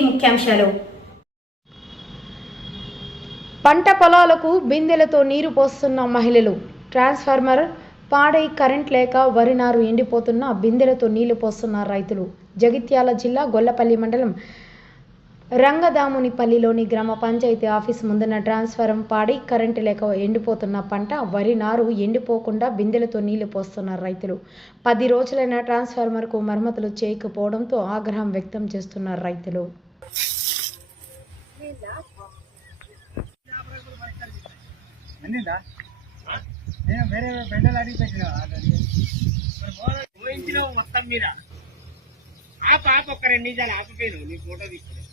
ముఖ్యాంశాలు. పంట పొలాలకు బిందెలతో నీరు పోస్తున్న మహిళలు. ట్రాన్స్ఫార్మర్ పాడై కరెంట్ లేక వరి నారు ఎండిపోతున్న బిందెలతో నీళ్ళు పోస్తున్న రైతులు. జగిత్యాల జిల్లా గొల్లపల్లి మండలం రంగదామునిపల్లిలోని గ్రామ పంచాయతీ ఆఫీస్ ముందున్న ట్రాన్స్ఫారం పాడి కరెంటు లేక ఎండిపోతున్న పంట వరి నారు ఎండిపోకుండా బిందెలతో నీళ్ళు పోస్తున్నారు రైతులు. పది రోజులైన ట్రాన్స్ఫార్మర్కు మరమ్మతులు చేయకపోవడంతో ఆగ్రహం వ్యక్తం చేస్తున్నారు రైతులు. ఆ పాప ఒక్క రెండు నిమిషాలు ఆపపోయినావు నీ ఫోటో తీసుకున్నావు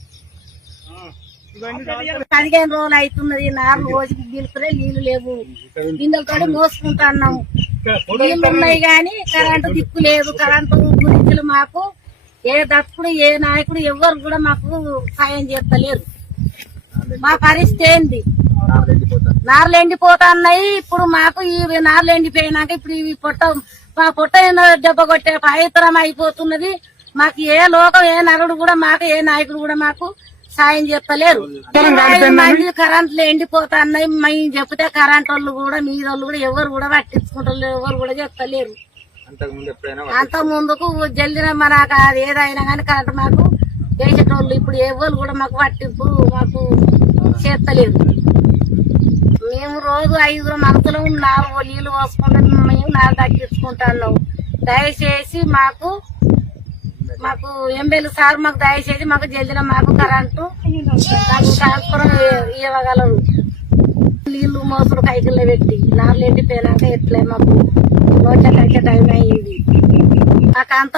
పదిహేను రోజులు అవుతున్నది నాలుగు రోజుకి గిలుపులే నీళ్ళు లేవు. గిన్నెలతో మోసుకుంటున్నాం నీళ్ళు ఉన్నాయి కానీ కరెంటు దిక్కు లేదు. కరెంటు గురించి మాకు ఏ దత్తుడు ఏ నాయకుడు ఎవరు కూడా మాకు సాయం చేస్తలేరు. మా పరిస్థితి ఏంది? నార్లు ఎండిపోతున్నాయి ఇప్పుడు మాకు ఈ నార్లు ఎండిపోయినాక ఇప్పుడు ఇవి పొట్ట మా పొట్ట దెబ్బ కొట్టే పవిత్రం అయిపోతున్నది. మాకు ఏ లోకం ఏ నరుడు కూడా మాకు ఏ నాయకుడు కూడా మాకు సాయం ఐదు మంది కరెంట్లు ఎండిపోతున్నాయి. మేము చెప్తే కరెంట్ వాళ్ళు కూడా మీ వాళ్ళు కూడా ఎవరు కూడా పట్టించుకుంటారు ఎవరు కూడా చెప్తలేరు అంత ముందుకు జల్దిన మనకు అది ఏదైనా కానీ కరెంట్ మాకు చేసేటోళ్ళు ఇప్పుడు ఎవరు కూడా మాకు పట్టింపు మాకు చేస్తలేరు. మేము రోజు ఐదు మనసులో నాలుగు నీళ్ళు పోసుకుంటాం మేము నాలుగు తగ్గించుకుంటున్నాం దయచేసి మాకు మాకు ఎంబెలు సార్ మాకు దయచేసి మాకు జల్దిన మాకు కరెంటు నాకు ట్రాన్స్ఫర్ ఇవ్వగలరు నీళ్ళు మోసుడు కైకిల్లో పెట్టి నాలుగు ఎండిపోయినాక ఎట్లే మాకు? నోట్ల టైం అయ్యింది. మాకు అంత